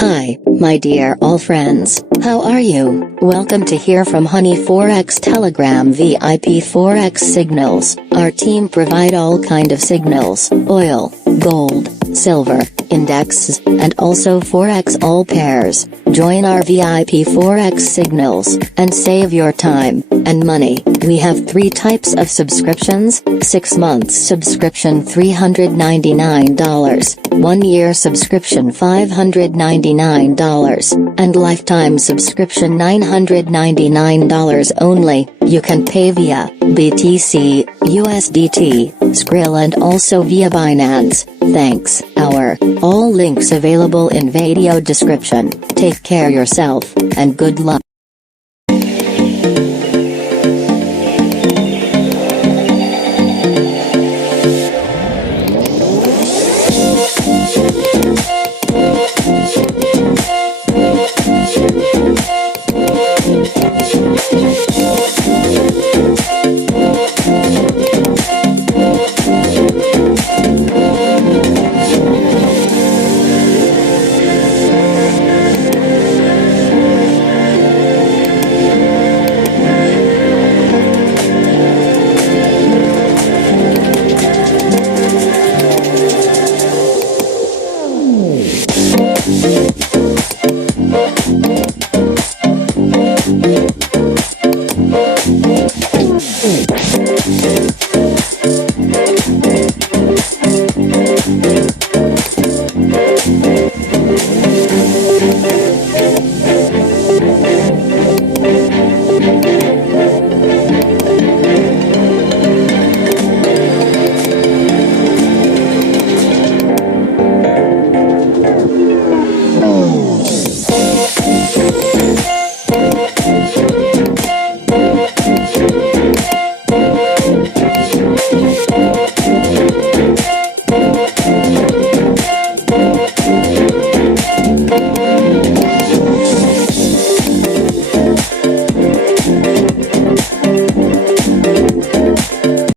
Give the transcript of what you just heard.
Hi, my dear all friends, how are you? Welcome to Hear from Honey Forex Telegram VIP Forex Signals. Our team provide all kind of signals, oil, gold, silver, indexes, and also Forex all pairs. Join our VIP Forex Signals, and save your time and money. We have 3 types of subscriptions: 6 months subscription $399, 1 year subscription $599, and lifetime subscription $999 only. You can pay via BTC, USDT, Skrill and also via Binance. Thanks. All links available in video description. Take care yourself, and good luck.